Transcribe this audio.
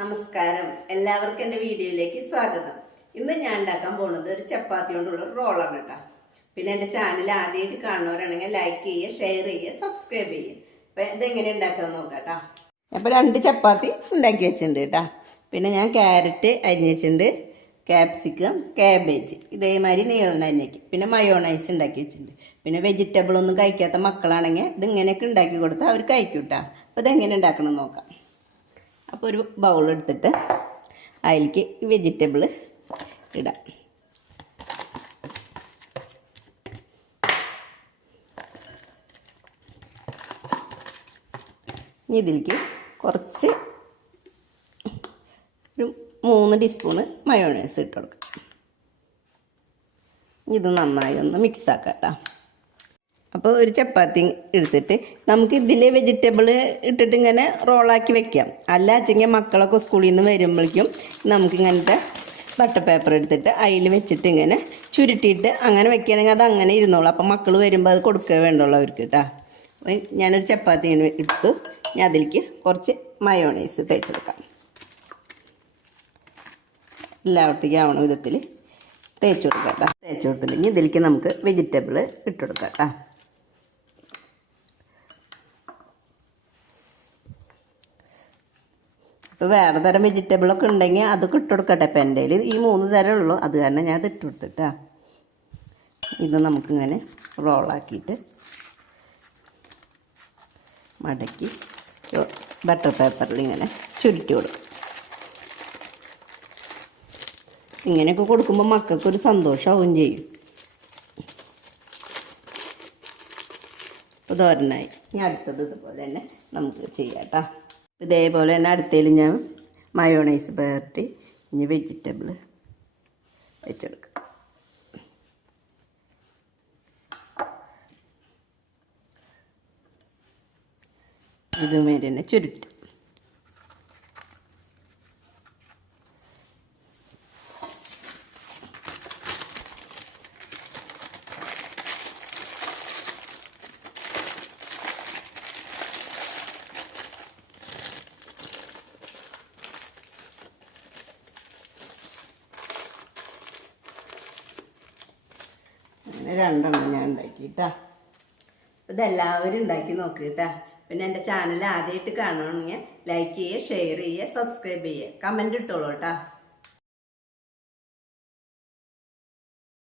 നമസ്കാരം, എല്ലാവർക്കും എൻ്റെ വീഡിയോയിലേക്ക് സ്വാഗതം. ഇന്ന് ഞാൻ ഉണ്ടാക്കാൻ പോകുന്നത് ഒരു ചപ്പാത്തി കൊണ്ടുള്ള റോളാണ് കേട്ടോ. പിന്നെ എൻ്റെ ചാനൽ ആദ്യമായിട്ട് കാണുന്നവരാണെങ്കിൽ ലൈക്ക് ചെയ്യുക, ഷെയർ ചെയ്യുക, സബ്സ്ക്രൈബ് ചെയ്യുക. അപ്പം ഇതെങ്ങനെ ഉണ്ടാക്കാമെന്ന് നോക്കാം കേട്ടോ. അപ്പോൾ 2 ചപ്പാത്തി ഉണ്ടാക്കി വെച്ചിട്ടുണ്ട് കേട്ടോ. പിന്നെ ഞാൻ ക്യാരറ്റ് അരിഞ്ഞ് വെച്ചിട്ടുണ്ട്, ക്യാപ്സിക്കം, കാബേജ് ഇതേമാതിരി നീളം അരിഞ്ഞേക്ക്. പിന്നെ മയോണൈസ് ഉണ്ടാക്കി വെച്ചിട്ടുണ്ട്. പിന്നെ വെജിറ്റബിൾ ഒന്നും കഴിക്കാത്ത മക്കളാണെങ്കിൽ ഇതിങ്ങനെയൊക്കെ ഉണ്ടാക്കി കൊടുത്താൽ അവർ കഴിക്കും കേട്ടോ. അപ്പോൾ ഇതെങ്ങനെ ഉണ്ടാക്കണം നോക്കാം. അപ്പോൾ ഒരു ബൗൾ എടുത്തിട്ട് അതിലേക്ക് ഈ വെജിറ്റബിൾ ഇടാം. ഇനി ഇതിലേക്ക് കുറച്ച് ഒരു 3 ടീസ്പൂണ് മയോണൈസ് ഇട്ട് കൊടുക്കാം. ഇത് നന്നായി ഒന്ന് മിക്സ് ആക്കാം കേട്ടോ. അപ്പോൾ ഒരു ചപ്പാത്തി എടുത്തിട്ട് നമുക്ക് ഇതിൽ വെജിറ്റബിൾ ഇട്ടിട്ട് ഇങ്ങനെ റോളാക്കി വെക്കാം. അല്ല വെച്ചെങ്കിൽ മക്കളൊക്കെ സ്കൂളിൽ നിന്ന് വരുമ്പോഴേക്കും നമുക്കിങ്ങനത്തെ ബട്ടർ പേപ്പർ എടുത്തിട്ട് അതിൽ വെച്ചിട്ട് ഇങ്ങനെ ചുരുട്ടിയിട്ട് അങ്ങനെ വെക്കുകയാണെങ്കിൽ അത് അങ്ങനെ ഇരുന്നോളൂ. അപ്പം മക്കൾ വരുമ്പോൾ അത് കൊടുക്കുക വേണ്ടുള്ളൂ അവർക്ക് കേട്ടോ. അപ്പോൾ ഞാനൊരു ചപ്പാത്തി ഇങ്ങനെ എടുത്തു. ഞാൻ അതിലേക്ക് കുറച്ച് മയോണൈസ് തേച്ച് കൊടുക്കാം. എല്ലായിടത്തേക്കും ആവണ വിധത്തിൽ തേച്ച് കൊടുക്കാം കേട്ടോ. തേച്ച് കൊടുത്തിട്ട് ഇനി ഇതിലേക്ക് നമുക്ക് വെജിറ്റബിൾ ഇട്ട് കൊടുക്കാം കേട്ടോ. ഇപ്പോൾ വേറെ തരം വെജിറ്റബിളൊക്കെ ഉണ്ടെങ്കിൽ അതൊക്കെ ഇട്ട് കൊടുക്കട്ടെ. ഇപ്പം എൻ്റെ കയ്യിൽ ഈ 3 തരം ഉള്ളൂ, അത് കാരണം ഞാൻ അത് ഇട്ട് കൊടുത്തിട്ടാ. ഇത് നമുക്കിങ്ങനെ റോളാക്കിയിട്ട് മടക്കി ബട്ടർ പേപ്പറിൽ ഇങ്ങനെ ചുരുട്ടി കൊടുക്കും. ഇങ്ങനെയൊക്കെ കൊടുക്കുമ്പോൾ മക്കൾക്കൊരു സന്തോഷമാവുകയും ചെയ്യും. ഇപ്പോൾ തോരനായി. ഇനി അടുത്തത് ഇതുപോലെ തന്നെ നമുക്ക് ചെയ്യാം കേട്ടോ. ഇതേപോലെ തന്നെ അടുത്തതിൽ ഞാൻ മയോണൈസ് പേർട്ടി ഇനി വെജിറ്റബിൾ വെച്ചെടുക്കാം. ഇതുമാതിരി തന്നെ ചുരുട്ടും. അങ്ങനെ 2 ഞാൻ ഉണ്ടാക്കിയിട്ടാ. ഇതെല്ലാവരും ഉണ്ടാക്കി നോക്കിയിട്ടാ. പിന്നെ എൻ്റെ ചാനൽ ആദ്യമായിട്ട് കാണണമെങ്കിൽ ലൈക്ക് ചെയ്യുക, ഷെയർ ചെയ്യുക, സബ്സ്ക്രൈബ് ചെയ്യുക, കമൻറ്റ് ഇട്ടോളൂ കേട്ടോ.